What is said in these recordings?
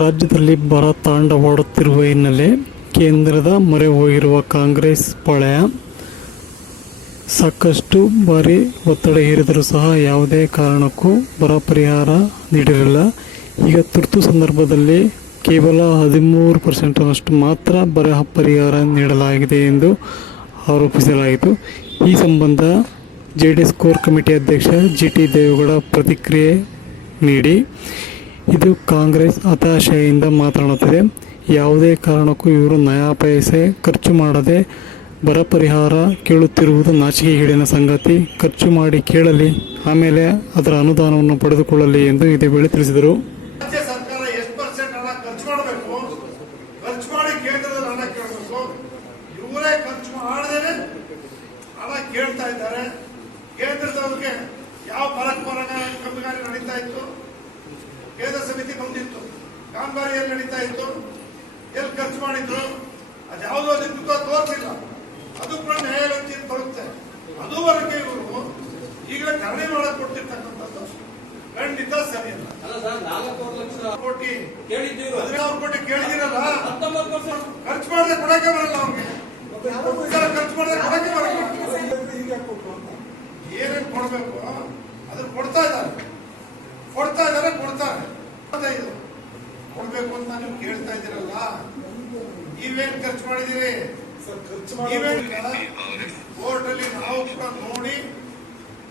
ರಾಜ್ಯದಲ್ಲಿ ಬರ ತಾಂಡವಾಡುತ್ತಿರುವ ಹಿನ್ನೆಲೆ ಕೇಂದ್ರದ ಮೊರೆ ಹೋಗಿರುವ ಕಾಂಗ್ರೆಸ್ ಪಾಳೆಯ ಸಾಕಷ್ಟು ಬಾರಿ ಒತ್ತಡ ಹೇರಿದರೂ ಸಹ ಯಾವುದೇ ಕಾರಣಕ್ಕೂ ಬರ ಪರಿಹಾರ ನೀಡಿರಲಿಲ್ಲ. ಈಗ ತುರ್ತು ಸಂದರ್ಭದಲ್ಲಿ ಕೇವಲ 13% ಮಾತ್ರ ಬರ ಪರಿಹಾರ ನೀಡಲಾಗಿದೆ ಎಂದು ಆರೋಪಿಸಲಾಯಿತು. ಈ ಸಂಬಂಧ ಜೆಡಿಎಸ್ ಕೋರ್ ಕಮಿಟಿ ಅಧ್ಯಕ್ಷ ಜಿಟಿ ದೇವೇಗೌಡ ಪ್ರತಿಕ್ರಿಯೆ ನೀಡಿ, ಇದು ಕಾಂಗ್ರೆಸ್ ಹತಾಶೆಯಿಂದ ಮಾತನಾಡುತ್ತಿದೆ. ಯಾವುದೇ ಕಾರಣಕ್ಕೂ ಇವರು ನಯಾ ಪೈಸೆ ಖರ್ಚು ಮಾಡದೆ ಬರ ಪರಿಹಾರ ಕೇಳುತ್ತಿರುವುದು ನಾಚಿಕೆಗೇಡಿನ ಸಂಗತಿ. ಖರ್ಚು ಮಾಡಿ ಕೇಳಲಿ, ಆಮೇಲೆ ಅದರ ಅನುದಾನವನ್ನು ಪಡೆದುಕೊಳ್ಳಲಿ ಎಂದು ಇದೇ ವೇಳೆ ತಿಳಿಸಿದರು. ರಾಜ್ಯ ಸರ್ಕಾರ ಎಷ್ಟು ಪರ್ಸೆಂಟ್ ಹಣ ಖರ್ಚು ಮಾಡಬೇಕು, ಖರ್ಚು ಮಾಡಿ ಕೇಂದ್ರದಲ್ಲಿ ಹಣ ಕೇಳಬೇಕು. ಇವರೇ ಖರ್ಚು ಮಾಡದೇನೆ ಹಣ ಕೇಳ್ತಾ ಇದ್ದಾರೆ. ಕೇಂದ್ರದವ್ರಿಗೆ ಯಾವ ಕಾಮಗಾರಿ ನಡೀತಾ ಇತ್ತು, ಕೇಂದ್ರ ಸಮಿತಿ ಬಂದಿತ್ತು, ಕಾಮಗಾರಿ ಎಲ್ಲಿ ನಡೀತಾ ಇತ್ತು, ಎಲ್ಲಿ ಖರ್ಚು ಮಾಡಿದ್ರು, ಅದ್ಯಾವುದೋ ಅದಕ್ಕೆ ತೋರಿಸಿಲ್ಲ. ಅದು ಕೂಡ ನ್ಯಾಯಾಲಯ ಬರುತ್ತೆ. ಅದುವರೆಗೆ ಇವರು ಈಗಲೇ ಧರಣಿ ಮಾಡಕ್ ಕೊಟ್ಟಿರ್ತಕ್ಕಂಥದ್ದು ಖಂಡಿತ ಸರಿಯಲ್ಲ. 14 ಕೋಟಿ ಕೇಳಿದಿರಲ್ಲ, ಖರ್ಚು ಮಾಡದೆ ಕೊಡಕ್ಕೆ ಬರಲ್ಲ. ಅವ್ರಿಗೆ ಖರ್ಚು ಮಾಡದೆ ಕೊಡಕ್ಕೆ ಬರಲ್ಲ. ಏನೇನು ಕೊಡ್ಬೇಕು ಅದನ್ನ ಕೊಡ್ತಾ ಇದ್ದಾರೆ. ಇದು ಕೊಡ್ಬೇಕು ಅಂತ ನೀವು ಕೇಳ್ತಾ ಇದ್ದೀರಲ್ಲ, ನೀವೇನ್ ಖರ್ಚು ಮಾಡಿದಿರಿ? ಕೋರ್ಟ್ ಅಲ್ಲಿ ನಾವು ಕೂಡ ನೋಡಿ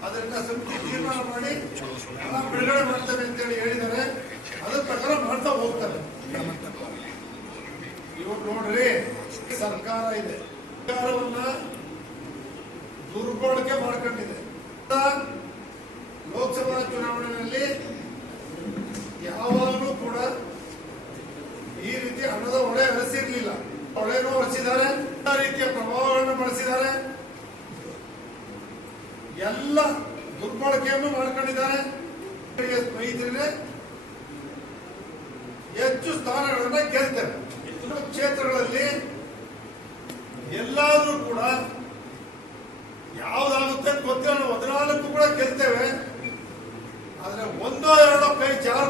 ಅದರಿಂದ ಸಮಿತಿ ತೀರ್ಮಾನ ಮಾಡಿ ಹಣ ಬಿಡುಗಡೆ ಮಾಡ್ತೇವೆ ಅಂತ ಹೇಳಿದ್ದಾರೆ. ಅದ್ರ ಪ್ರಕಾರ ಮಾಡ್ತಾ ಹೋಗ್ತಾರೆ. ಇವಾಗ ನೋಡ್ರಿ, ಸರ್ಕಾರ ಇದೆ, ಸರ್ಕಾರವನ್ನ ದುರ್ಬಳಕೆ ಮಾಡ್ಕೊಂಡಿದೆ. ಲೋಕಸಭಾ ಚುನಾವಣೆಯಲ್ಲಿ ಯಾವಾಗಲೂ ಕೂಡ ಈ ರೀತಿ ಹಣದ ಹೊಳೆ ಹರಿಸಿರ್ಲಿಲ್ಲ. ಹೊಳೆನೂ ಹರಿಸಿದ್ದಾರೆ, ಎಲ್ಲ ರೀತಿಯ ಪ್ರಭಾವಗಳನ್ನು ಬಳಸಿದ್ದಾರೆ, ಎಲ್ಲ ದುರ್ಬಳಕೆಯನ್ನು ಮಾಡ್ಕೊಂಡಿದ್ದಾರೆ. ಸ್ನೇಹಿತರೆ, ಹೆಚ್ಚು ಸ್ಥಾನಗಳನ್ನ ಗೆಲ್ತಾರೆ. ಕ್ಷೇತ್ರಗಳಲ್ಲಿ ಎಲ್ಲಾದ್ರೂ ಕೂಡ ಯಾವ್ದಾಗುತ್ತೆ ಗೊತ್ತಿಲ್ಲ. 14 ಕೂಡ ಗೆಲ್ತೇವೆ, ಆದ್ರೆ 1-2 ಕೈ ಜಾಸ್ತಿ